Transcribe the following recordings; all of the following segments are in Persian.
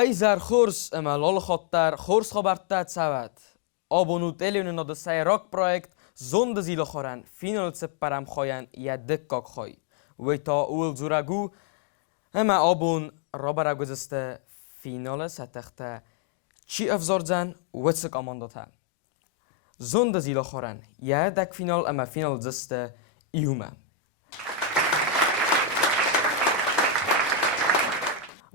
ویزر خورس املال خاطر خورس خبرت سواد آبونوت الیون نادسای راک پروژه زونды Зилахарن فینال سپرم خواین یا دکاک خوای و تا اول زورگو اما آبون رابر گذشته فینال ستخته چی افزارزن و سک آمانداته زونды Зилахарن یا دک فینال اما فینال زسته ایومه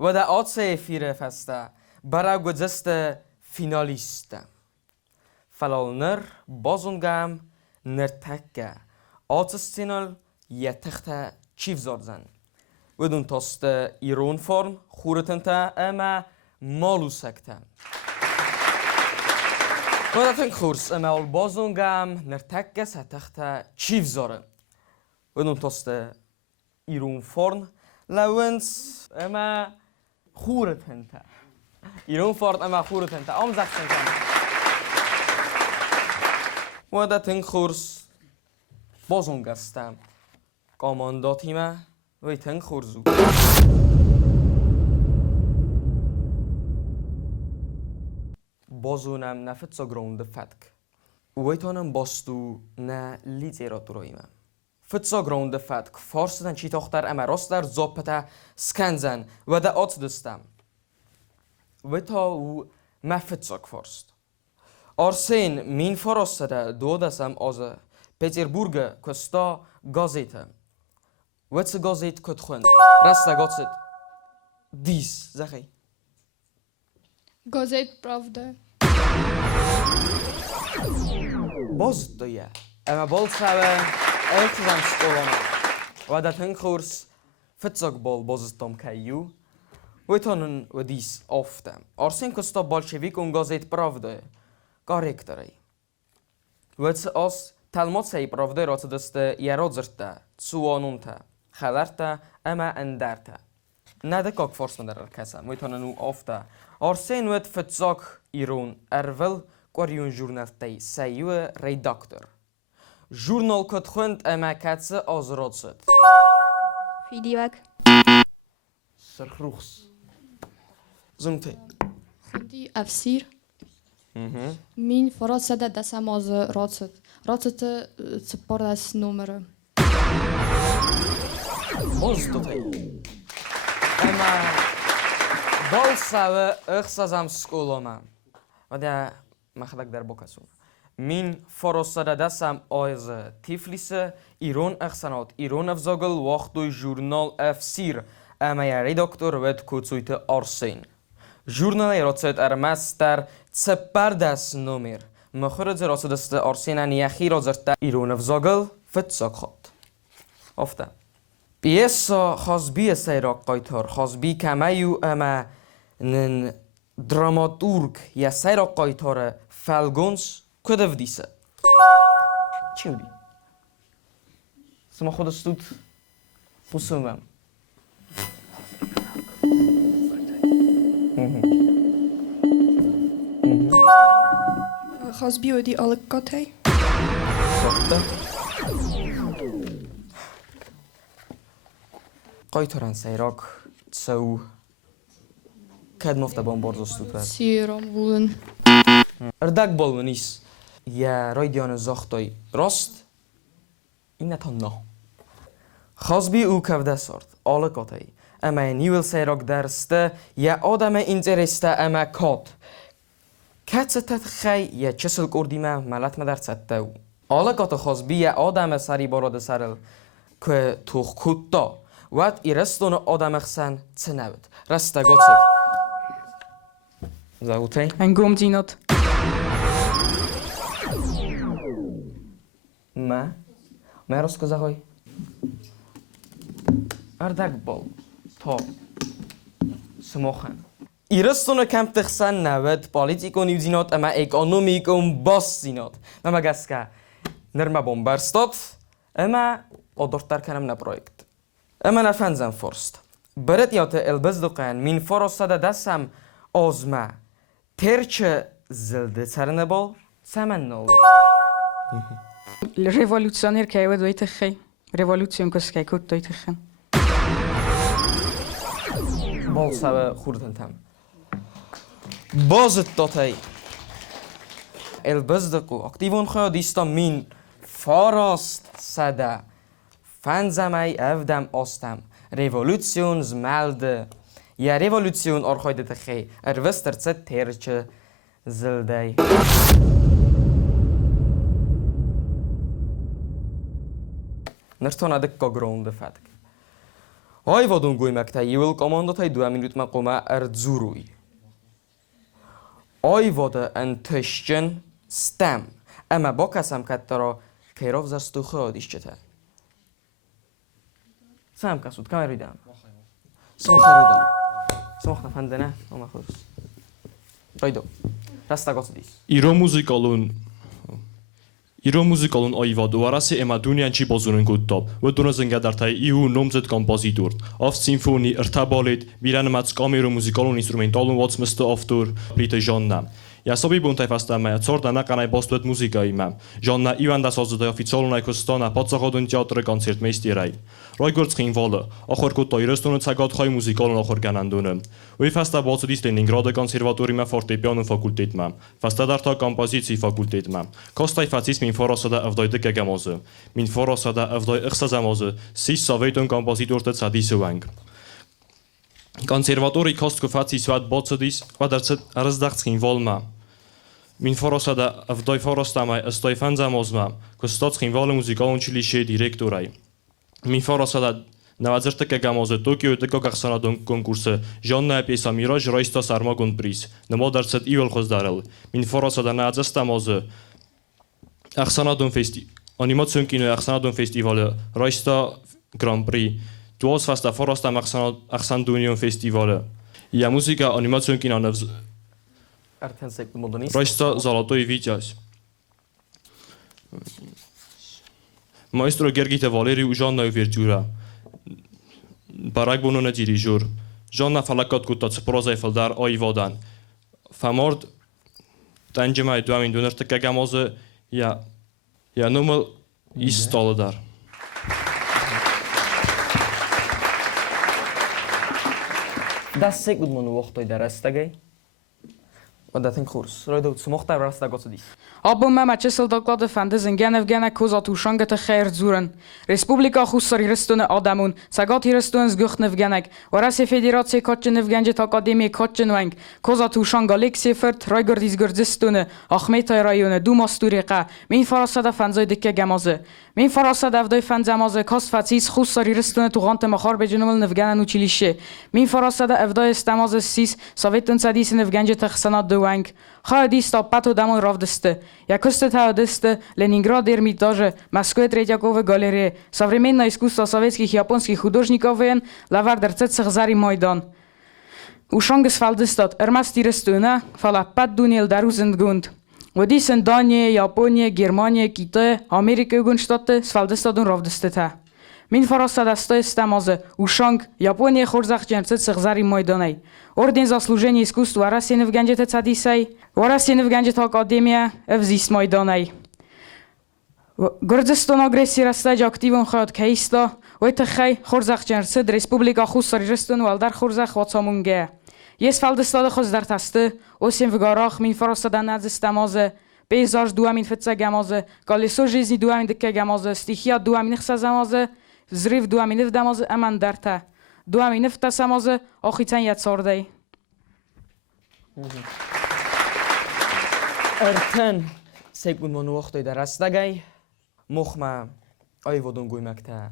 و در آتسه فیره فسته برای گذشته فینالیسته فلالنر بازونگم نرتکه آتستینال یه تخته چیف زارزن و دون تاست ایرون فرم خورتنته اما مالو سکته و داتن خورس اما بازونگم نرتکه سه تخته چیف زاره و دون تاست ایرون فرم لونس اما خورتنته ایرون فرم اما خورتنته آمزخشن کنه و در تن خورس بازون گستم کامانداتیمه و تن خورزو بازونم نفت سا گروند فتک و تانم باستو نه لیتراتوریمه فتسا گروند فتک فارستن چی تاختر اما راست در زابطه سکنزن و در آت دستم و تا او مفتسا فارست آرسین مین فرستاده دو دستم از پتربورگ کستا گازیته و چه گازیت کت خوند راستا گازیت دیس زخی گازیت правда باز دویه اما بال سوه اختزم سکولانه و در تن خورس فتزاک بال بازستم کهیو و تانن و دیس آفتم آرسین کستا بالشویک اون گازیت правда корректоры. Вот ос талмоцей правды роцдасты яродзерта, цуанунта, халарта, ама андарта. Надо как форсмандер каса, мы то ну офта. Арсен вот фетзак ирон эрвел корион журналтай сайю редактор. Журнал катхунд ама катса азротсет. Фидивак. Сархрухс. Зумтей. خودی افسیر مین فرستاده دستم از راتت سپار از نمره باز دوتای اما بالساوه اخسازم سکولامم و ده مخدک در بکسون مین فرستاده دستم از تیفلیس ایران اخسانات ایران افزاگل وقتوی جورنال افسیر اما یا ریداکتور ود کوتسویت آرسین جورنال راتت ارمستر سپر دست نمیر مخرج راتت دست آرسینن یخی رازرته ایرون افزاگل فتساک خود افته بیسا خازبی سیراک قایتار خازبی کمیو اما نن دراماتورگ یا سیراک قایتار فلگونس کدف دیسه چی بودی؟ سما خود استود پسومم خازبی و دی آلکاتی ساخته قایتارن سیراک تسو کد مفته بان بارز استود سیرام بودن اردک بالونیس یا رایدیان زاختای راست این نتان نه خازبی او کفده سارد آلکاتی اما نیول سیراک درسته یا آدم اینترسته اما کات کتستت خی یا چسل کردیمه ملت مدر ستو آلکات خازبی یا آدم سری باراد سرل که توخ کتا وقت ایرستون آدم اخسن چه نبود رسته گاتست زاوتی؟ انگوم جینات ما راست که زاوی اردک بال تا سماخن ایرستون کم تخسن نود پالیتیکو نیو زینات اما اکانومیکو باس زینات نما گست که نرمه بومبرستات اما آدارتر کنم نپرویکت اما نفنزم فرست برد یات البز دوقن مین فرستاده دستم آزمه ترچه زلده سرنه بال سمن نال الريفولوشنير كايود ويتخي ريفولوشن كس كايكوت ويتخن بال سبب خوردن تام بازت داتای البزدقو اکتیون خواهد ایستا مین فاراست سده فنزمای افدم آستم revolutions melden. Ja, revolution orgoide te ge. Wist het teertje zildij. Nertona de kogronde fatk. Hoi wat doen goeie mekta. Je wil commando dat hij 2 minuten maar komen zurui. Hoi wat een tuschen stem. Emma bokasam kattero kerov zastu khod ishchete. سام كاسود كم يريدان سمو خيرودان سمو خفندنا وما خلص رايدو راستا قصديس Իրո մուզիկալուն այվադու արասի էմա դունյան չի բոզունն գուտտոb, վդունը զնգադարտայ իհու նոմզետ կոմպոզիտուր, ավ սիմֆոնի, ըրթաբալետ, բիրանմաց կամերու մուզիկալուն ինստրումենտալուն ված մստը ավտուր, պրիտը ժոննա. Jassobi buntaj fastame, corda nakanaj postuet muzyka imam. Żonna Iwanda sozda oficjalna kostona podzachodun teatr koncert meistieraj. Roigurtskin wolle, ochor kutoi röstunut sagat hoj muzikalun ochor ganandune. Ui fasta bolsu dis Leningrad konservatorium fortepiano fakultet mam. Fasta darta kompozicji fakultet mam. Kostaj facis min forosada avdoj de kagamoze. Min forosada avdoj ichsazamoze. Sis sovetun kompozitor te sadisuang. Konservatori kostku facis wat bolsudis, wadarcet razdahtskin volma. Min forosada avdoj forostamaj stoj fanzamozma, kostotskin vole muzikalun училище директорaj. Min forosada navadzerta kagamoze Tokio teko kaksanadon konkurse, žonna pjesa Miraj roista sarmagun pris, nemodarcet ivel khozdarel. Min forosada navadzastamoze aksanadon festi, animacion kino aksanadon festivale, roista Grand Prix. Tuos fasta forostam aksandunion festivale. Ja muzika animacion kino nevz... Roista zalotoi vítez. Maestro Gergite Valeriu Žonna uvertura. Barak bunun dirijor. Žonna falakat kutat proza feldar aivadan. Famord tanjemai 2012 kagamoze ja numel istaledar. Das zeigt gut man wacht der restage. Und das in Kurs. Leute, zum Mochtai rasta gotsidis. Або мема чесел доклады фанды зенгенев гене козат ушангete хейр зурен. Республика хусар ирстуне адамун, сагат ирстуен згухнев генек, вараси федерации котченев генжет академии котченвенг, козат ушанг Алексеферт, райгордиз гурдистуне, Ахметай районе, думастуриqa, min farasada fanzoi dikke gemaze. Min farasada avdoi fanzamaze, kost facis хусар ирстуне туганте махар беженумel nevgenen училище. Min farasada avdoi stamaze sis, sovetun sadis nevgenje tachsanat duweng. Хаадиста пато дамон равдесте. Якосте таадесте Ленинград Эрмитаже, Москве Третьяковой галереи, современное искусство советских и японских художников вен, лавардер цецахзари Майдан. Ушангес фалдестат, эрмастирестуна, фала пат дунел дарузендгунд. Водисен Дания, Япония, Германия, Китай, Америка гунштадте, сфалдестадун равдестета. Мин фарасадасто стамазе, ушанг, Япония хорзахчен цецахзари Майданай. Орден за служение искусству Арасенев Ганджета Цадисай, Арасенев Ганджета Академия, Евзис Майданай. Гордестон агрессии растаج активен ход кейста, ойта хорзахчен цед республика хусар рестон валдар хорзах вацамунге. Ес фалдестада хоздартасты, осем вгарах мин фарасадан надзестамазе, пейзаж дуамин фецагамазе, колесо жизни дуамин декагамазе, стихия дуамин ихсазамазе, взрыв дуамин ивдамазе амандарта. دوام نفت سمازه آخیتن یاد سردی. ارتن سیکون منو وقتی در استگای مخم آیودون گوی مکتا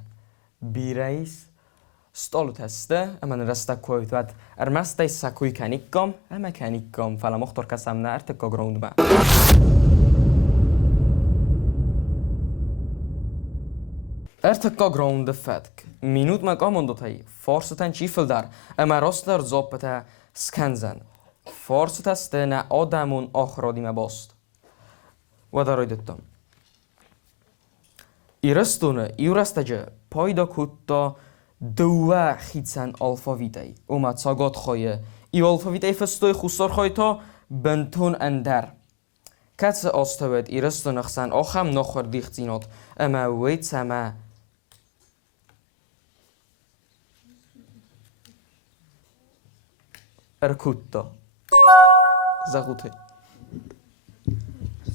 بیرایس استالو تسته اما نرسته کویت وقت ارمسته سکوی کنیکم اما کنیکم فلا مختار کسم نه ارتکا گروند با. ارتکا گروند فتک. Minut mag amondot hij, forsetan chiffeldar, maar rostler zoppeta skanzen. Forseteste na adamun ochrodime bost. Wadaroidettam. Irastune, irastaje, payda kutta dua khitsan alfavitei. Omat sagat khoye. I alfavitei festoy khusar khoyta bentun andar. Katse ostewet irastune khsan ocham nochor dichtzinot, ama weit sama Erkutta. زغوطه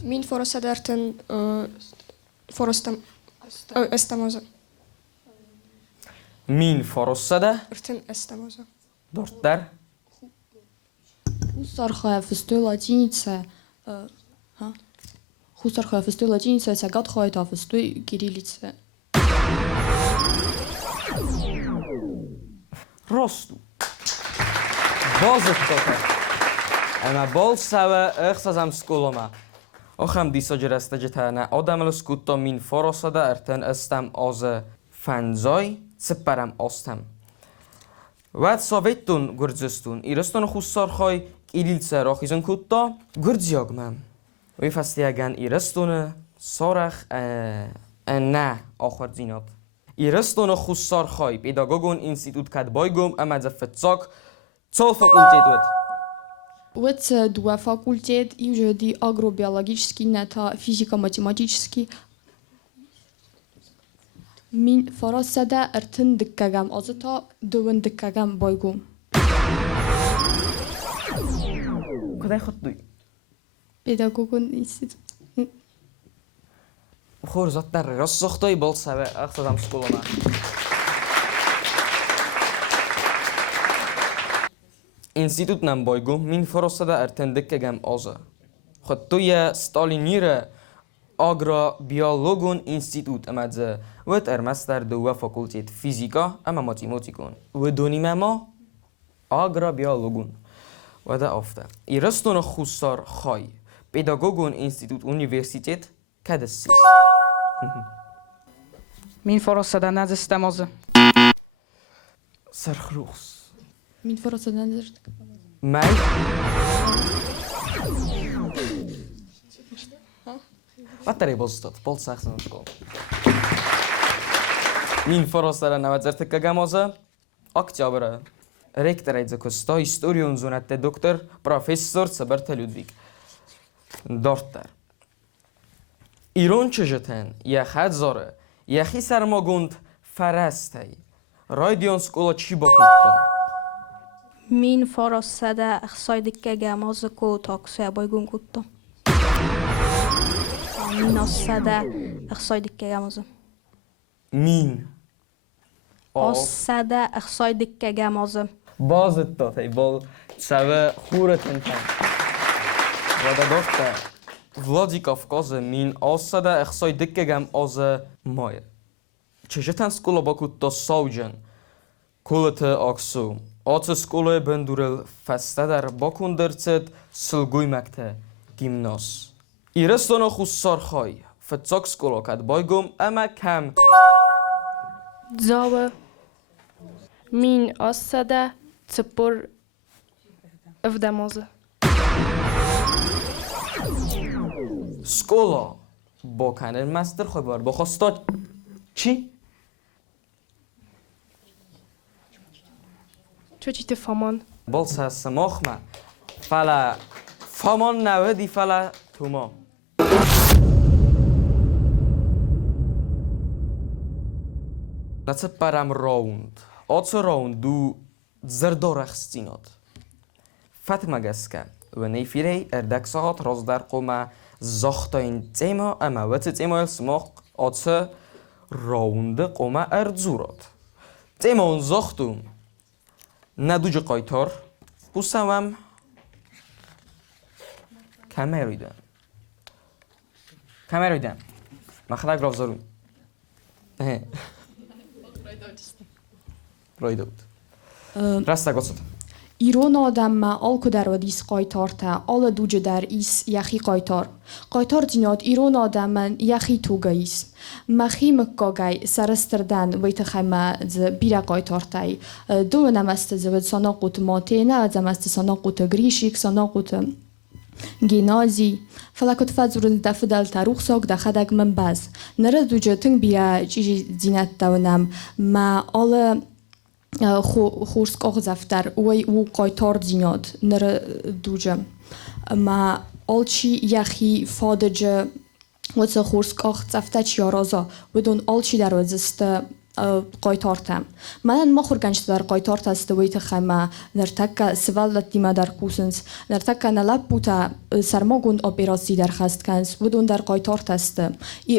Min forossaderten estamoza. مين فرصده Erten estamoza. دورتر Хусарха фестөл латиница. Хусарха фестөл латиница, цагат хайта фестой кириллица. راستو بازت داده اما بال سوه اخصازم سکولوما اخم دیسا جرسته جتانه آدم لسکوتا مین فراسده ارتن استم آز فنزای سپرم آستم وید ساویتون گرزستون ایرستون خوستار خواهی ایلیل سه راخیزن کتا گرزیاگ مم وی فستی اگن ایرستون سارخ نه آخر زینات ایرستون خوستار خواهی پیداگوگون اینستیتوت کد بایگوم اما زفتزاک цол факультет. Это два факультет, и уже ди агробиологический, нета физико-математический. Мин фарасада эртен диккагам азыта дөвөн диккагам байгум. Кудай хоттуй? Педагогун институт. Хор заттар рассохтой болса ва ахтадам школама. Институт нам байгум мин фарасада эртен диккагам азы. Хоттуя Сталинира агробиологун институт амадзе وت ارمستر دو فاکولتیت فیزیکا اما ماتیماتیکون و دونیم ما آگرابیولوگون و ده آفته ایرستون خوستار خای پیداگوگون انستیتوت اونیورسیتیت کدسیست Min forossadan nazistemazı. سرخروخس Мин фарасада нерт. مای واتری بازداد بال سخت نشکن Min forastara navadzertekka gamoza, октября. Ректор айдзакоста историон зонатте доктор, профессор Сабарта Людвиг. Дортар. Ирон чежетен, яхад зоре, яхи сармагунд фарастай. Райдион скола чи бакутта. Min forossada iqtisodiyotga gamoza ko taqsiya boygun kutto. Min ossada iqtisodiyotga gamoza. مين Ossada iqtisodiyotga gamoza. بازت داد بال سوى خورتن تن و دا دکتر Владикавказ мин осада ихсой диккагам аза май. Чежетан скола бакутта сауджан. Кулата аксу. Ата скола бендурел фастадар бакундерцет сылгуймакта гимнас. Ирестана хуссар хай. Фатсак скола кад байгум اما کم. Zawe min osada цепор افدمازه. سکولا با کنر مستر خواه بار بخواستا چی؟ چو چی تفهمان؟ بالسا سماخ ما فلا فامان نودی فلا توما نتسپرم راوند آتو راوند دو زردارخ ستیناد فتمه گسکه و نیفیره اردک ساعت راز در قومه زاختا این تیما اما وقت تیما سماخ آتو راوند قومه اردزوراد تیما اون زاختوم ندوج قایتار بوسمم کمریدم مخلق راف زارون رایدود راستا گوشت ایران آدم ما آل کدر و دیس قایتار تا آل دوجه در ایس یخی قایتار دیناد ایران آدم من یخی توگاییس مخی مکاگای سرستردن ویت خیمه ز بیره قایتار تای دو نمست زود ساناقوت ماتینه زمست ساناقوت گریشیک ساناقوت گینازی فلاکت فزورن دفدل تاروخ ساق دخدگ من باز نرد دوجه تنگ بیره چیزی زینت دونم ما آل خورسک آغ زفتر وی او قایتار دیناد نر دوجه ما آلچی یخی فادجه وچه خورسک آغ زفته چی آرازا بدون آلچی در وزست قایتارتم. من ما خورگنج در قایتارت است ویت خیمه نرتک سوالت دیما در کوسنس نرتک نلب بوتا سرماگوند اپراسی در خست کنس ودون در قایتارت است.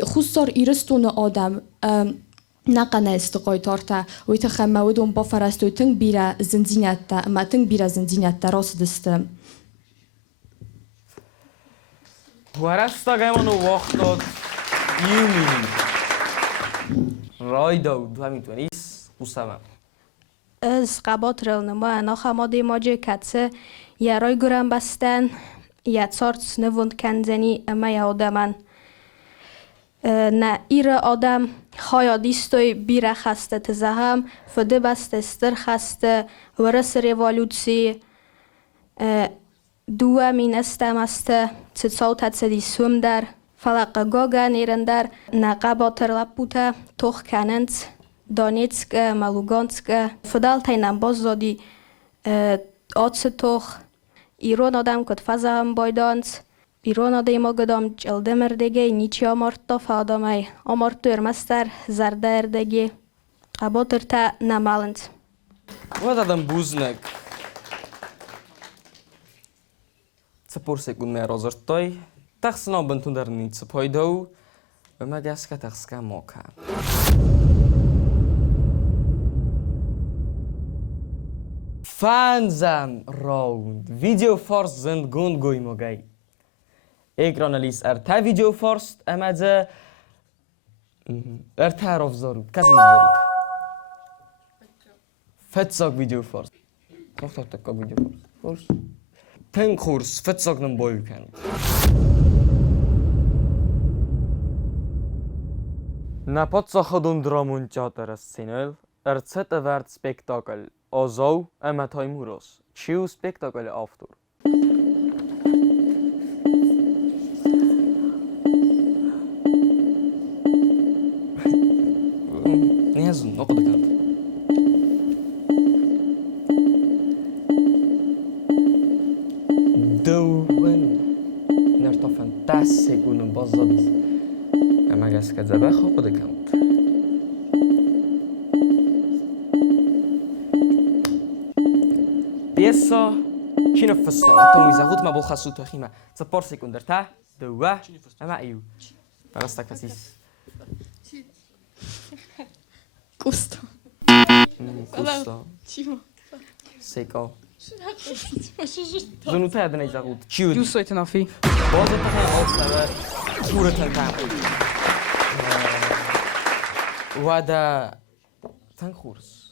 خصوصا ایرستون آدم نقنه است قایتارت ویت خیمه ودون بافرست و تنگ بیره زنزینت ما تنگ بیره زنزینت راست دست. ورستگمانو وقت داد یومی رای داد همینطور نیست قوسمم از قبات رلنما انا خماده ماجه کتسه یا رای گرم بستن یا تارت نوند کنزنی اما یا آدمن نه ایر آدم خوایا دیستوی بیره خسته تزهم فده بسته استر خسته ورس ریوالوسی دو مین استم است تصاوت تدی سوم در فلق گاگا نیرندر نقابات لپوتا توخ کنند دانیتسک مالوگانسک فدال تینم باز دادی آتس توخ ایران آدم کد فزم بایدانس ایران آدم آگدام جلده مردگی نیچی آمارتا فادامای آمارتو ارمستر زرده اردگی قباتر تا نمالند و دادم بوزنک سپور سکون میرازر تای تخصنا بنتون در نیت سپایدو و مگس که تخصکه موکه فانزم راوند ویدیو فارس زندگون گوی موگی اکرانالیس ارتا ویدیو فارس امده ارتا راف زارود کسی زارود فتساک ویدیو فارس مختار تکا ویدیو فارس تن خورس فتساک نم بایو کنید نپاتسا خودون درامون جاتر از سینل ارتست ورد سپکتاکل آزاو امتای موراس چیو سپکتاکل آفتور نیازم نقد کند دوون نرتا فانتاستیکون بازدادیست اما گس که زبه خواب کند بیسا چین فستا آتومی زغوت ما بخصو تخیمه سپار سیکون در تا دوه اما ایو برستک فسیس Gusto. کوستا Чего? سیکا زنوته ادنه زغوت چیو دی دوست دارید نافی بازه تخیل آفسه و چورتن تنخوی و دا تنخورس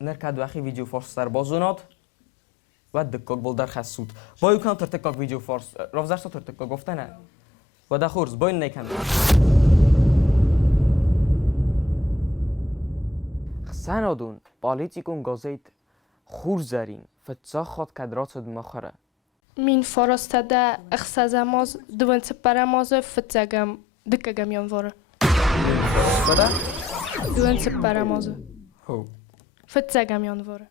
نرکد و اخی ویدیو فارس در بازونات و دکاک بول در خسود بایو کن ترتکاک ویدیو فارس رفزر سا ترتکاک گفته نه و دا خورس بایو نیکن سنادون پالیتیکون گازید خور زرین فتزا خود کدرات دماخره Min farastade exazamaz duven separamaz fetsegam dikegam janvara. سده؟ Duven separamaz هو fetsegam janvara.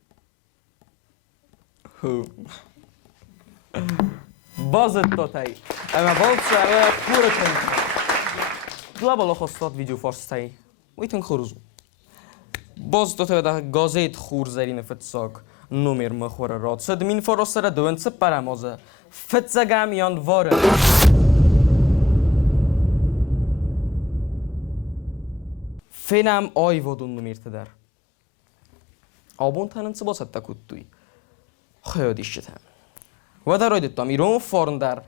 هو بازد تاتای اما باز سره خورتن دو بالا خواستاد ویدیو فارس تایی ویتون خروزو باز تاتای ده گازید خور زرین فتساک نومیر مخوره راد سد مین فراسره دوین سپرمازه فتزگم یان واره فینم آی وادون نومیرته در آبون تنن سه باسد تکود توی خیادیش چتن و در رای دیتام ایرون فارن در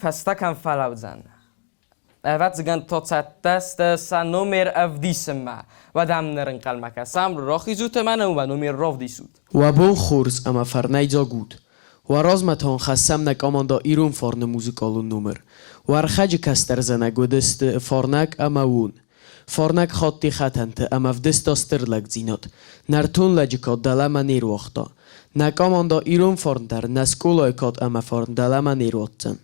فستکم فلو زن اوت زگن تا دست سن نومیر افدیسم ما و دم نرن قلمکه سم راخی زوت من و نومیر راف دیسود و بون خورز اما فرنیجا گود و رازمتان خسم نک آماندا ایرون فارن موزیکالون نومر و ارخج کستر زنگ و دست فارنک اما وون فارنک خاطی خطنت اما و دست استر لگ زینات نرتون لجکات دلما نیر وقتا نک آماندا ایرون فارن در نسکولای کات اما فارن دلما نیر وقتن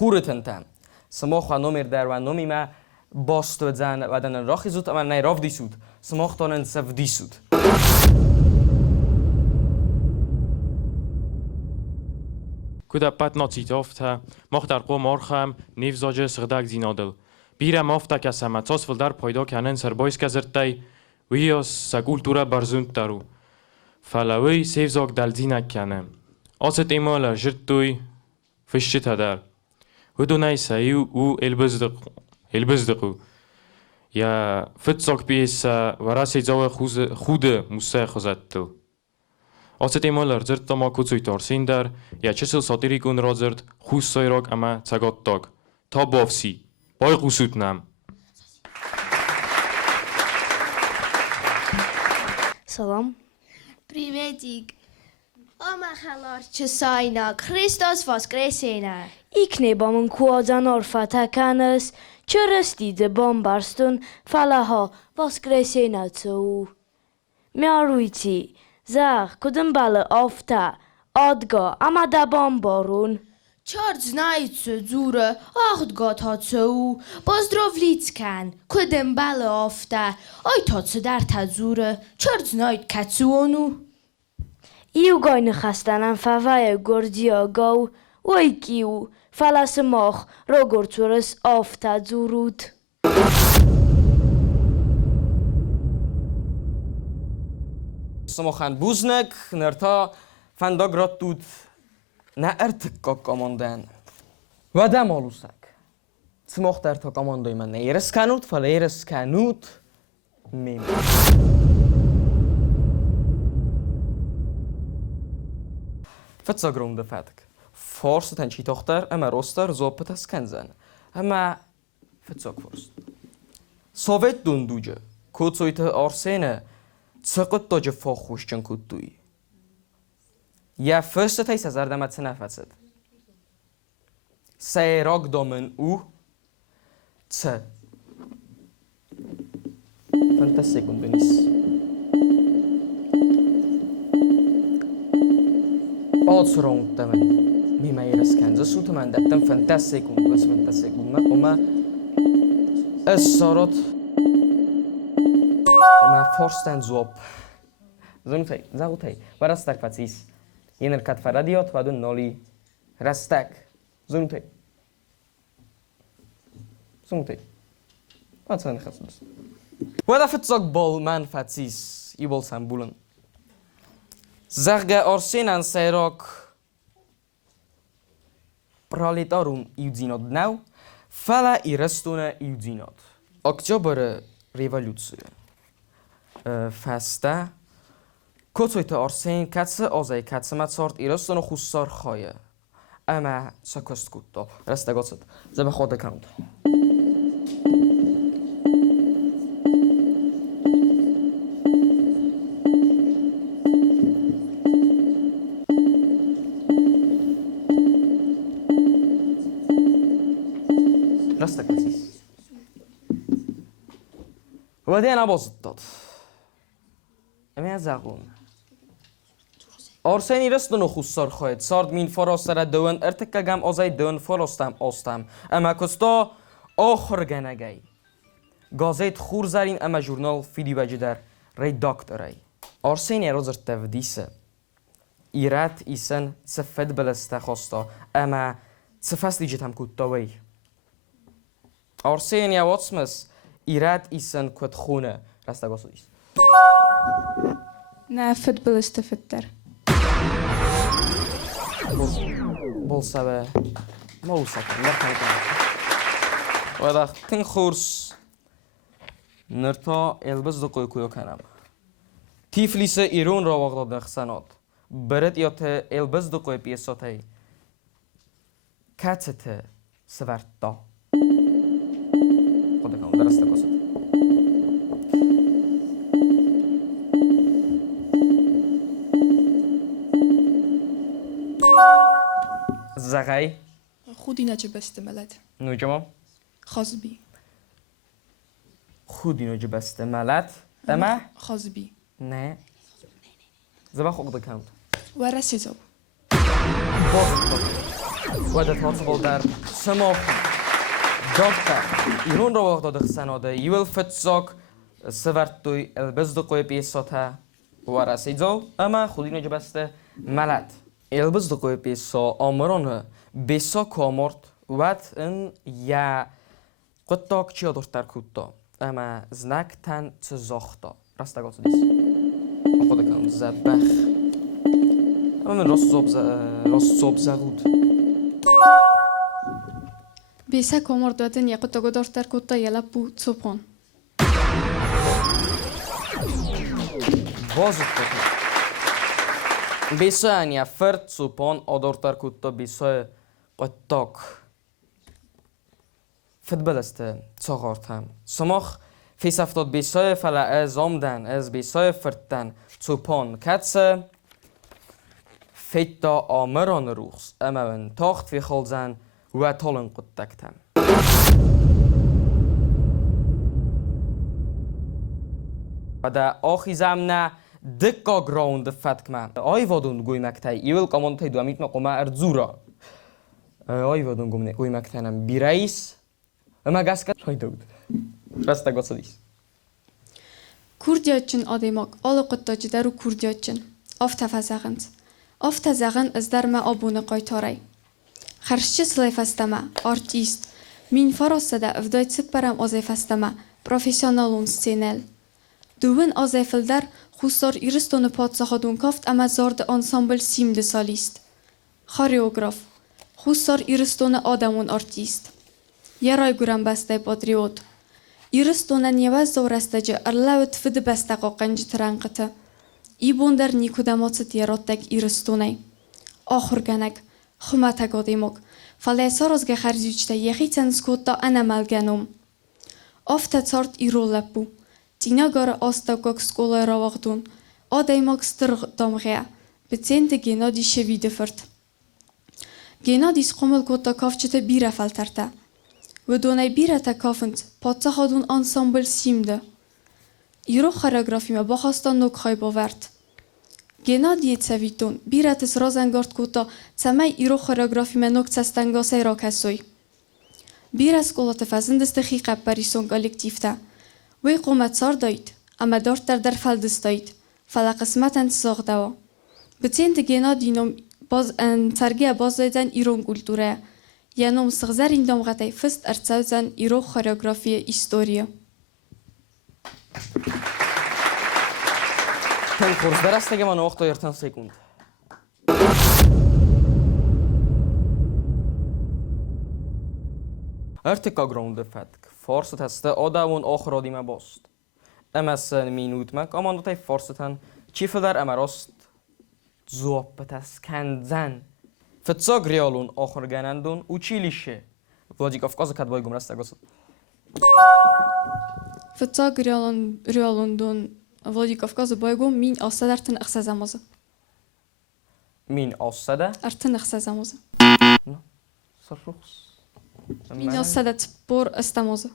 خورتن تام سماخ و نمیر در و نمی ما باست و زن و دن راخی زود اما نه راف دیسود سماخ تانن سف دیسود Kuda pat nocit ofta, mocht در قوم آرخم نیف زاجه سغدک زینادل. بیرم آفتا که سمتساس فلدر پایدا کنن سربایس که زرتای ویاس سکولتورا برزوند دارو. فلاوی سیف زاگ دل زینک کنم. آست ایمالا جرتوی فشت هدر. ودو نای سایو او البزدقو. یا فت زاگ بیسا وراسی زاو خود موسه خوزد آست ایمالا زرت ما کتسوی تارسین در یا چسل ساتیری کن را زرت خوز سایراک اما تگات تاگ. تا بافسی. بای قصود نم. Salam. Приветик. Oma halar çesayna. Hristos воскресена. İkne bamın kuadan orfata kanas. Çırısti de bombarstun falaha воскресена çau. Miaruiti. Zah kudum balı ofta. Adga ama da bombarun. Чёрт знает, что дзура, ах, гатацу, поздравлицкан, кудем балы офта, ай тацы дар тадзура, чёрт знает, кацуону. İu gayны xastanam favaya gordia gav. Oy kiu falasmach rogorturus ofta zurud. سماخن بوزنک نرتا فنداگرات دود نه ارتکا کاماندن و دم آلوسک سماخ در تا کاماندای من نیرس کنود فلیرس کنود میم فتسا گرونده فتک فارس تنچی تاختر اما راستر زوبت از کنزن اما فتسا فرست سوویت دوندوجه کودسویت آرسینه چقدر داجه فا خوشچن کود دوی یا فرست تایس از اردمت سنفت سیراک دامن او چه فانتا سیکونده نیست آتسرانگ دامن میمایرس کنزه سوت من دبتم فانتا سیکونده بس فانتا سیکونده اما اسارات اما فارستن زواب زنوتای زغوتای ورستک فتیس این الکت فرادیات و دون نالی رستک زنوتای زنوتای واتسان خصوص و دفت زاگ بال من فتیس ای بال سنبولن زغگ آرسینن سیراک پرالتارون ایودینات نو فلا ایرستونه ایودینات اکتبر ریولوسیه فسته کتویت آرسین کتس آزای کتس متسارت ایرستون و خوستار خواهی اما سکست کود دا رستگات سد زبه خواهده کند رستگات سیز و دیگه نبازد داد اما زغون آرسینی رستون و خوستار خواهد سارد مین فراستر دوان ارتکگم آزای دوان فراستم آستم اما کستا آخر گنگی گازیت خور زرین اما جورنال فیدی بجی در ریداکتوری آرسینی روزر تفدیسه ایرات ایسن سفت بلسته خواستا اما سفست دیجت هم کتاوی آرسینی واتسمس ایرات ایسن کت خونه رستگاسو دیست نه فوتبال استفتر bolsa ve bolsa و وقتی خورس نرتا البز دقیق کوی کنم تیفلیس ایران را واقع داده خسنات برد یا ته البز دقیق پیساتی کتت سورت دا خود کنم درسته کست زغای خودی نجه بسته ملد نوجمام خازبی خودی نوجه بسته ملت اما خازبی نه زبا خوق دکند و رسیزو باز و ده تاصل در سماخ دکتر ایران را وقت داده سناده یول فتزاک سورت توی البزدقوی پیساته و رسیدو اما خودی نجا بسته ملد البزدقوی پیسا آمران بیسا کامرد وقت این یا قطاک چیا داشتر کتا اما زنک تن تزاختا راسته گاتو دیس خود کن زبخ اما من راست صوب زغود بیسا کامر دادن یا قطا گداشتر کتا یلا بو چوپان بازد کتا بیسا انیا فرد چوپان آدارتر کتا بیسا قطاک فوتبال است چهارتم سماخ فیس افتاد بیسای فلا از آمدن از بیسای فرتن توپان کتس فیتا آمران روخس اما من تاخت فی خالزن و تالن قدکتم و در آخی زمنه دکا گراوند فتکمه آی وادون گوی مکتای ایول کامان تای دوامیت مقومه ارزورا آی وادون گوی مکتاینم بی رئیس اما گس کرد شایده بود راسته گاتو دیس Kurdiyatçın ademak, alı qıttacı daru Kurdiyatçın. Afta zağınt. Afta zağın izdarma abone qaytaray. Xarşçı slayfastama, artist. Min farasada övday tıpparam azayfastama, profesyonalun scenel. Duvun azayfildar, xusar iristonu patsahadun kaft ama zardı ansambl simdi salist. Choreograf. Xusar iristonu adamun artist. Yaray guram bastay patriot. Iristona nievaz zaurastacı arlavut fıdı basta qoqancı tranqıtı. İbondar nikudamatsı tiyarattak iristonay. Ahurganak, xumata godimok. Falesa rozga xarzüçta yexicen skutta anamalganum. Afta tsart irolapu. Tina gara astakok skola ravagdun. Adaymak stırg damgea. Bitsente genadi şevide fırt. Genadi skomel kotta kafçıta bira faltarta. و دونای بیره تکافند پاتsa خودون انسامبل سیمده. ایرو خراگرافی ما باخستان نکخای باورد. گنادی تسویتون بیره تس رازنگارد کوتا تمای ایرو خراگرافی ما نکتستنگا سیرا کسوی. بیره سکولات فزندست خیقه پریسون کالکتیفته. وی قومت سار داید اما دارت در فلدست داید. فلا قسمت انتساق دوا. بتیند گنادی نم باز ترگیه باز دایدن ایرون کلتوره. Яном сығзар индом ғатай фыст арцаузан иро хореография история. Ten kurs derastege man oqto yertan sekund. Artika gronde fatk. Forset heste odavun ochrodime bost. Emessen minut mek amandotay forsetan chifedar emarost zopetas kanzan. فتساق ريالون آخر گنندون училище Владикавказа кадбойгум раста госуд. فتساق ريالون Владикавказа бойгум мин асада артын ықсазамазы. Мин асада? Артын ықсазамазы. Саррухс. Мин асада тпор ыстамазы.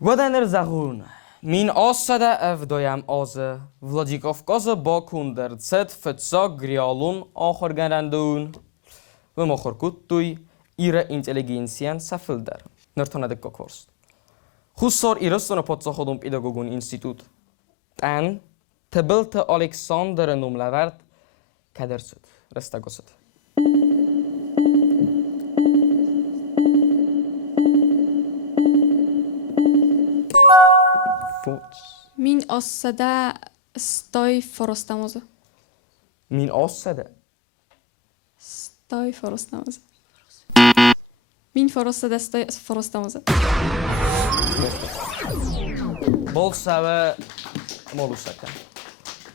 Ваданер загун. Мин асада авдоям азы. Владикавказа با کندرцет فتساق ريالون آخر گنندون و مخور کتوی ایره اینتلیگنسیان سفل در. نرتانه دکا کورست. خصار ایرستان پادسا خودم پیداگوگون اینستیتوت. تن تبلت الکساندر نملورد کدرست. رسته گست. Min asada stay forostamazı. Min asada? Stay forostamazı. Min forostada stay forostamazı. Bolsa ve molusaka.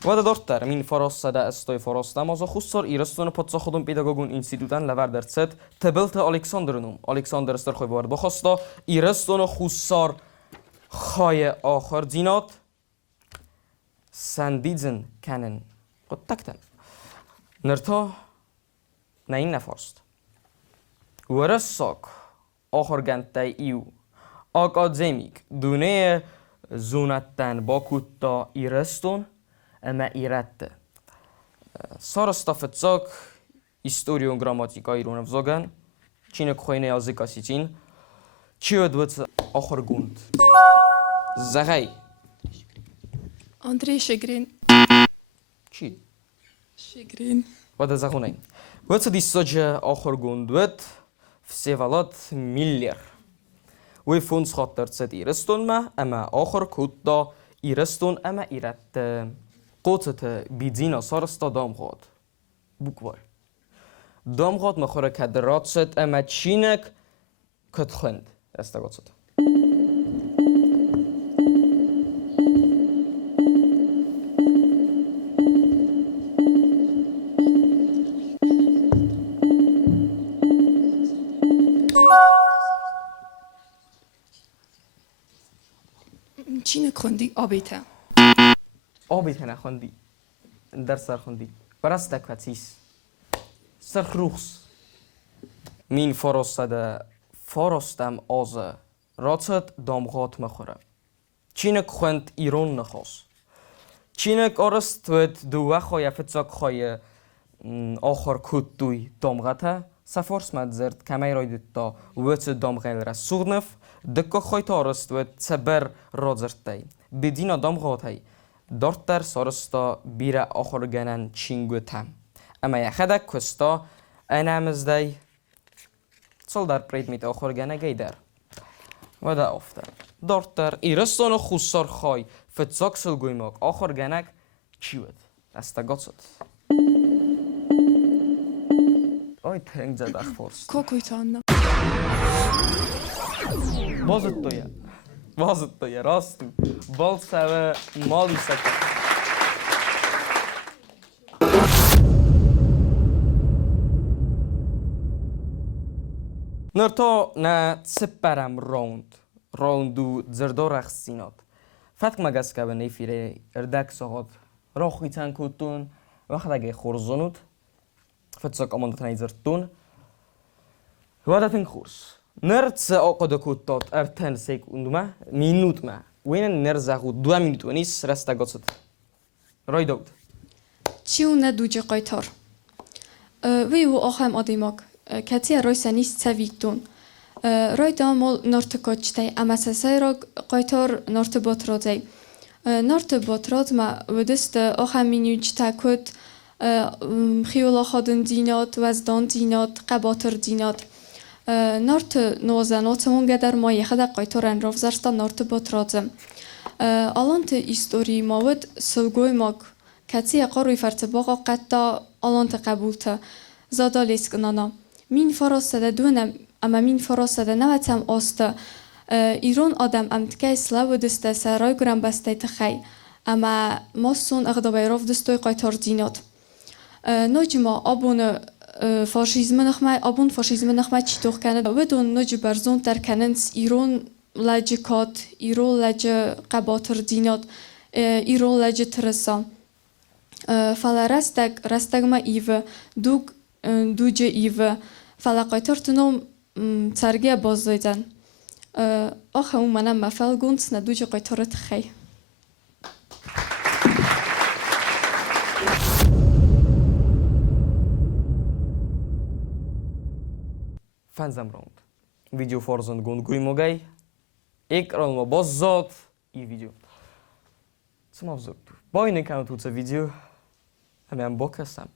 و دارتر من فرستاده استای فرستامازا خصوصا ایرستان پادشاه خودم پیداگوگون اینستیتوتن لور درست تبلت الکساندرنوم الکساندر استر خوی وارد بخواستا ایرستان خصوصا خای آخر دینات سندیزن کنن قد تکتن نرتا نه این نفرست ورساک آخر گنتای ایو آکادزیمیک دونه زونتن با کتا ایرستان اما ایرت Sarasta fëtsak, historion gramatika Iron vzogen, çinek khoyne yazıka siçin, çiğ dvıt ahır gund. Zagay, Andrei Shegrin. çi? Shegrin. Vada zagunay. Vıt dissoca ahır gund vıt, fsevalat milyar. Ve fons khatter set iristun ma, ama ahır kutta iristun ama irat قوتت بیدینا سارستا دامغاد بکوار دامغاد مخوره کدرات شد اما چینک کت خند استگاد شد چینک خوندی آبیته آبی تنه خوندی در سر خوندی برستک فتیس سرخروخس مین فرستم آزه راتت دامغات مخوره چینک خوند ایران نخواست چینک آرست ود دوه خواه فتزاک خواه آخر کود دوی دامغته سفارس مدزرد کمی رای دیتا وچه دامغیل را سوغنف دکا خواه تا آرست ود سبر رازرد دی بدینا دامغات هی دارتر سارستا بیره آخر گنن چینگو تم اما یخده کستا انامز دی سال در پرید میت آخر گنه گیدر و دا افتر دارتر ایرستان خوصار خای فتزاک سل گویماک آخر گنک چی ود استگاد شد آی تنگ زد اخفارست کوکویتان بازت تویه راستو بال سوه مالو سکر نرتا نه سپرم راوندو زردار اخسینات فتک مگس که به نیفیره اردک ساعت را خویتن کتون وقت اگه خورزونود فتساک آماندتن ایزرتون وادتن خورس نرد آقا دکوتات ارتن سیکوندما مینوت ما وین نرزاقو 2 مینوت ونیس رستگاست رای داود چیونه دوجه قایتار وی و آخم آدیماک کتی رای سنیست سویتون رای دامال نارت کچتی اما سسای را قایتار نارت باترادی نارت باتراد ما ودست آخم مینوچ تکوت خیولا خادن دینات وزدان دینات قباتر دینات نارت نوزنات مونگه در مایه خدا قایتارن راف زرستا نارت باترادم آلانت ایستوری ماود سلگوی ماک کتی قاروی فرتباقا قطع آلانت قبولت زادا لیسک نانا مین فراسته دونم اما مین فراسته نوتم آسته ایران آدم امتکه سلاو دسته سرای گرم بسته تخی اما ماسون اغدابای راف دستوی قایتار دینات ناجما آبون فاشیزم نخمه چی توخ کنه بدون نج برزون در کننس ایران لج کات ایران لج قباتر دینات ایران لج ترسا فلا رستگ ما ایو دوجه ایو فلا قایتر تنوم ترگیه باز دایدن آخه اون منم مفل گونس ندوجه قایترت خی فنزم راوند ویدیو فارزند گوند گوی موگای اکران ما باز زاد ای ویدیو سما بزرگ تو با این کنو توت ویدیو همه با کسم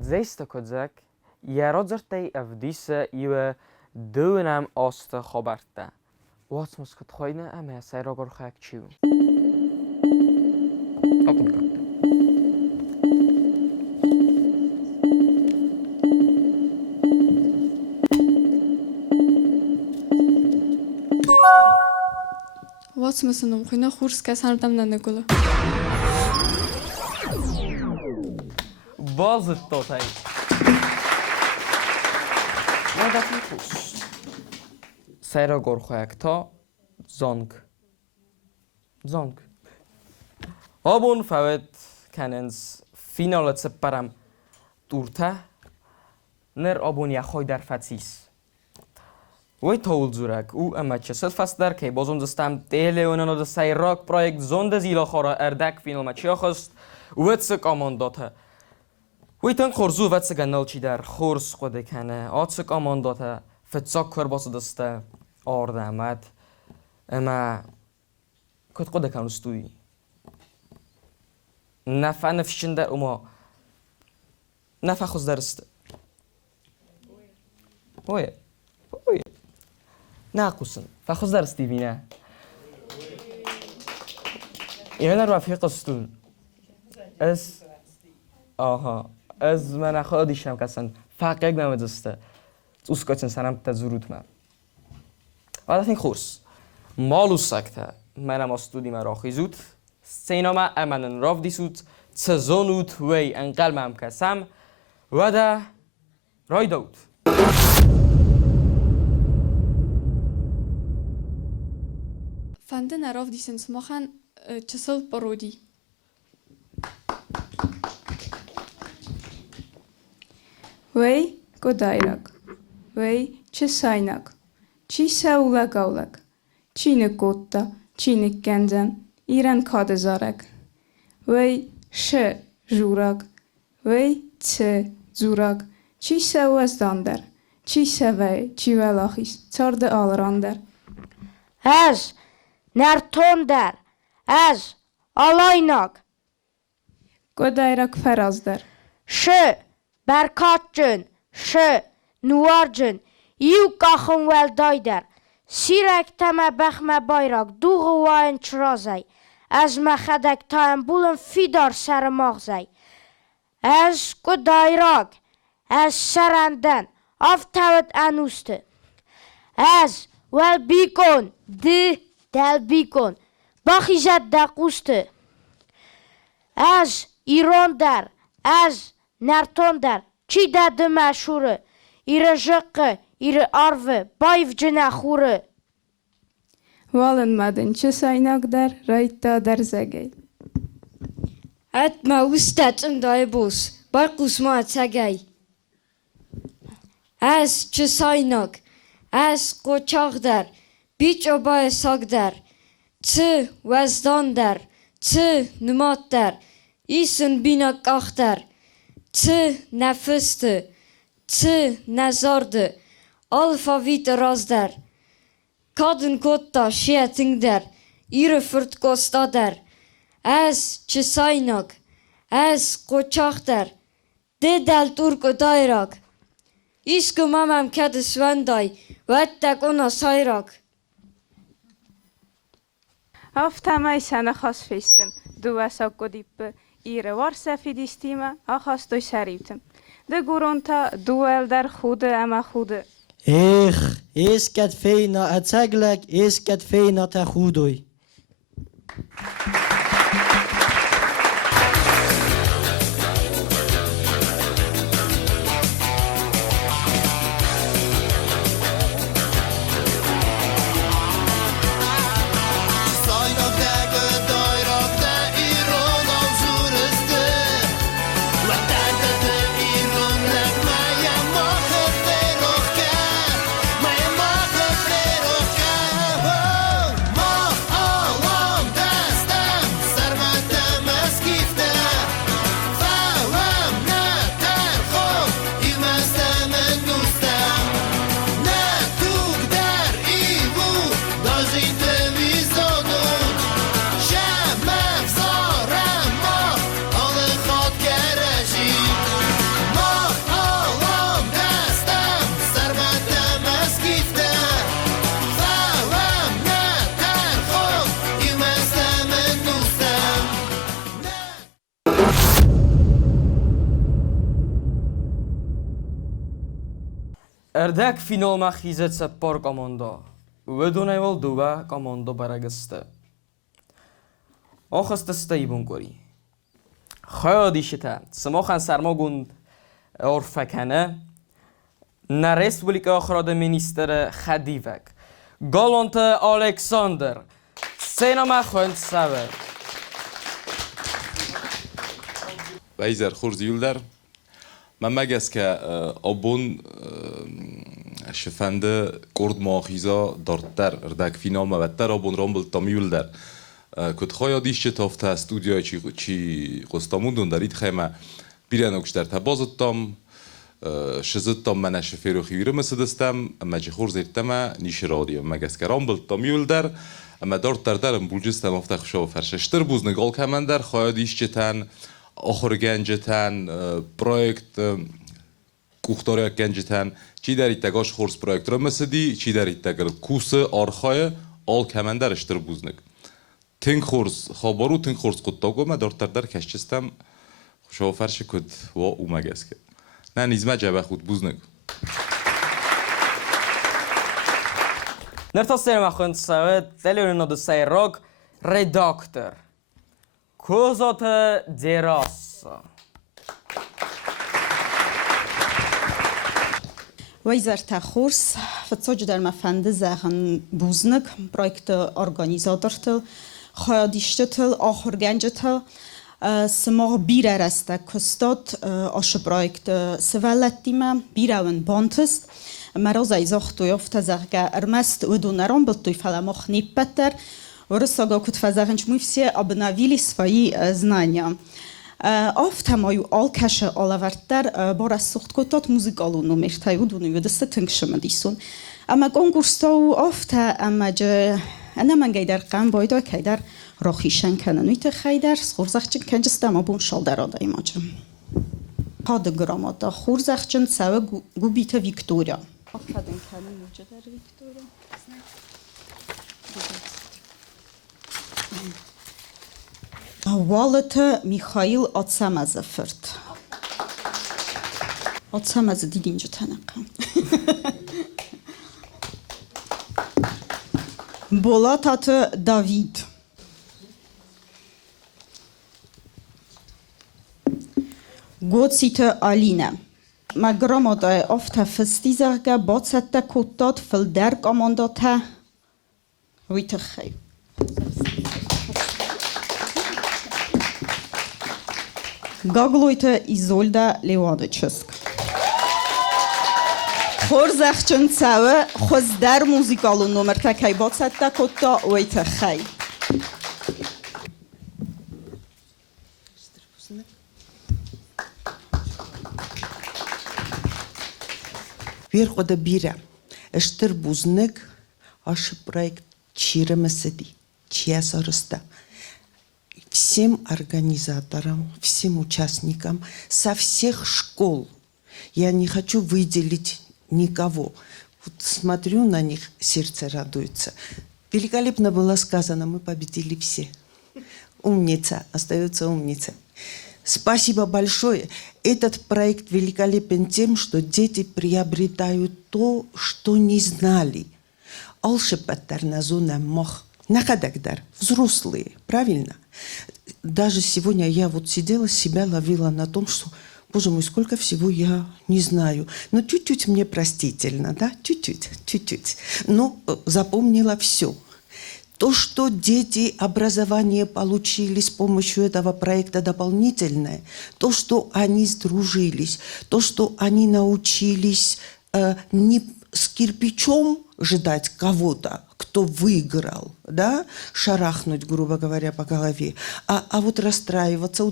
زیست کدزک یارا زرتی افدیس ایو دونم آست خبرته وات مسکت خوینه اما سیرا گر خاک چیو وات مسنم خینا خورس کس هردم ننگوله بازت تاتای نادفی خوش سیرا گر خاک تا زانگ آبون فوت کننز فینال سپرم دورته نر آبون یخوی در فتیس وی تول زورک او اما چه صد فست در که بازم دستم دیل اونانو ده سیراک پرویکت زونده زیلاخار اردک فینال چی آخست ویتسک آمانداته وی تن خورزو ویتسک انال چی در خورس خود کنه آتسک آمانداته فتساک کر باسو دسته آرده امد اما کت خود کن استوی نفع نفشن در اما نفع خوز درسته وی ناقصن فخذ درس تيفينا يعني رفيق استون از از من خودشم کسان فقط نمیدسته اسکاتن سرم تزورود من بعد این کورس مالو سکته منم استودی من راخیزود سینما امنن راف دیسود سزونود وی انقل مم کسم و ده رای دود Fanden darauf, die sind machen, Chisel Parodi. Vey godayrak, vey çesaynak, çisa ulak aulak, çinik gotta, çinik genzen, İran kadezarek, vey ş jurak, vey ç zurak, çisa vazdander, çisa vey çivelahis, çardı alrander. از نرتوندر از آلایناک Godayrak ferazder, şı berkatcın şı nuarcın iu kahın veldayder sirek teme bekme bayrak duğu vayn çırazay az mexedek tayen bulun fidar ser mağzay az godayrak az serenden af tevet enustı az vel bikon di del bikon bakizet daqustı از ایران در از نرتان در چی داده مشهوره ایره جقه ایره آروه بایف جنه خوره valınmadın çesaynak der, rayta der zegey. اتما وستت اندای بوس بای قسما تگی از چه سایناک از قوچاق در بیچ obای ساک در چه وزدان در چه نمات در ایسن بینا کاختر چه نفسته چه نزارده alfavit راز در کادن کتا شیتنگ در ایره فرد کستا در از چه سایناک از قوچاق در ده دل ترک و دایراک ایسکو مامم کد سوندای و اتک اونا سایراک Haftamay sana xas festim, duvasa kodip ire var sefidistime, axastoy sariptim. De goronta duel der xude ama xude. Esket feina atsaglek, esket feina ta xudoy. اردک فینال مخیزت سپار کاماندا و دونه ول دوبه کاماندا برگسته آخسته سته بونگوری خیادی شده سماخن سرما گوند ارفکنه نه رسپولیکا آخراده مینیستر خدیوک گالانت الکساندر سینما خوند سوه ویزر خورز یولدر من مگس که آبون شفنده کرد ماخیزا دارتر ردک فینال مبتر آبون رامبل تامیول در کد خواهی دیش چه تافته استودیای چی قستامون دارید خیمه بیرن اکشتر تبازد تام شزد تام من شفیرو خیوره مسدستم اما چه خور زیرتم نیش رادیم مگس که رامبل تامیول در اما دارتر درم بولجستم افتخ شو فرششتر بوز نگال که من در خواهی دیش چه تن آخر گنجتن پروژه کوختاری گنجتن چی در ایتگاش خورس پروژه را مسدی چی در ایتگل کوس آرخای آل کمندر اشتر بوزنگ تنگ خورس خبرو تنگ خورس قطعه ما دارتر در کشتم شو فرش کد و اومگس که نه نیزمه جبه خود بوزنگ نرتاستیم اخوان سواد دلیل نود سیراگ رداکتر کوزات دیراس ویزارت خورس فتوج در مفند زخن بوزنگ پروژه ارگانیزاتورتل خیادیشتل آخر گنجتل سماغ بیره رسته کستاد آش پروژه سوالتیم بیرون بانتست مراز ایزاخت و یافت زخگه ارمست و دونران بلتوی فلمخ نیپتر ورساگا کد فزخنش موفسیه ابناویلی سوایی знания. Автомою алкаше алăвăрдтер бора сухт котат музыкалу номертаю дуну ведесте тынкшымы дисун. Ама конкурстау афта ама же ana من گیدر قم باید کیدر راخیشن کنن ویت خیدر خورزخچن کنجستم ابون شال در آدای ماجم. قاد گرامادا خورزخچن سوه گوبیت ویکتوریا. آفرین کنن موجه در ویکتوریا. والت میخائیل آتسامازفرد. آتساماز دیدینجا تنقم. بولاتات داوید. گوتسیت آلینه. مگرامادای آفت فستیزه باست کتات فلدرک آمانداته ویت خیلی. Гаглойте Изольда Левадоческ. Хорзахчен цаве хоздер музикалу номер такай бацетта котта ойте хай. Верхода бира. Эштер бузник аш проект чиремеседи. Чиасарыста. Всем организаторам, всем участникам со всех школ. Я не хочу выделить никого. Вот смотрю на них, сердце радуется. Великолепно было сказано, мы победили все. Умница, остается умница. Спасибо большое. Этот проект великолепен тем, что дети приобретают то, что не знали. Алшепаттерназуна мох. Накадагдар, взрослые, правильно? Даже сегодня я вот сидела, себя ловила на том, что, боже мой, сколько всего я не знаю. Но чуть-чуть мне простительно, да? Чуть-чуть. Но запомнила все. То, что дети образование получили с помощью этого проекта дополнительное, то, что они сдружились, то, что они научились не с кирпичом ждать кого-то, кто выиграл, да, шарахнуть, грубо говоря, по голове, а вот расстраиваться,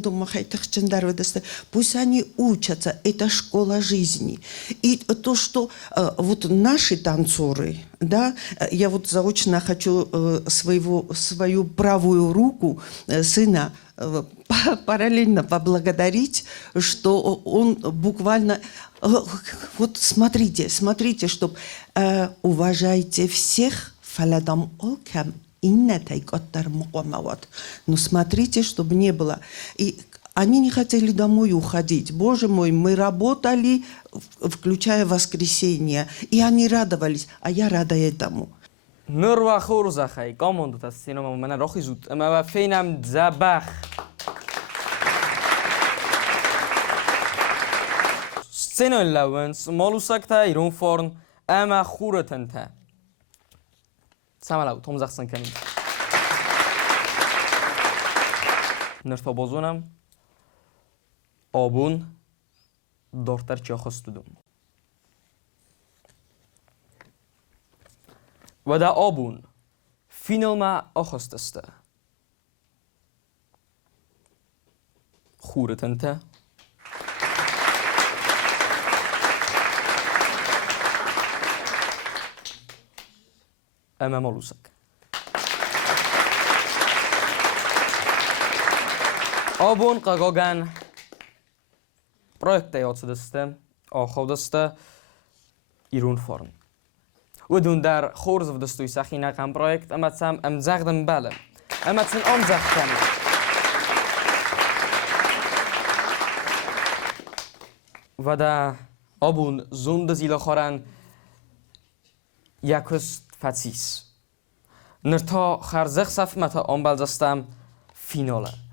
пусть они учатся, это школа жизни. И то, что вот наши танцоры, да, я вот заочно хочу свою правую руку сына параллельно поблагодарить, что он буквально... Вот смотрите, чтобы уважайте всех, фаладам олкам, но смотрите, чтобы не было. И они не хотели домой уходить. Боже мой, мы работали, включая воскресенье, и они радовались, а я рада этому. Нурва Хурзахай, команду тасинома у меня рохизут, ама фейнам забах. Сцена лавенс, малусакта ирон форн, ама хуратанта. Самалау, том захсан каним. Нерфа бозунам, обун, дортар чахостудум. و دا آبون فینال آخست است خورتنته أمام مالوسك آبون قاقاقن projekte yatsıdıstı, axavdıstı İrun form. و دون در خورز و دستوی سخینه کم پروژه اما تسم امزاقدم بله اما تسم امزاق کنم و دا آبون زونده زیلاخارن یکست فتسیس نرتا خرزخ صف متا آنبالزستم فیناله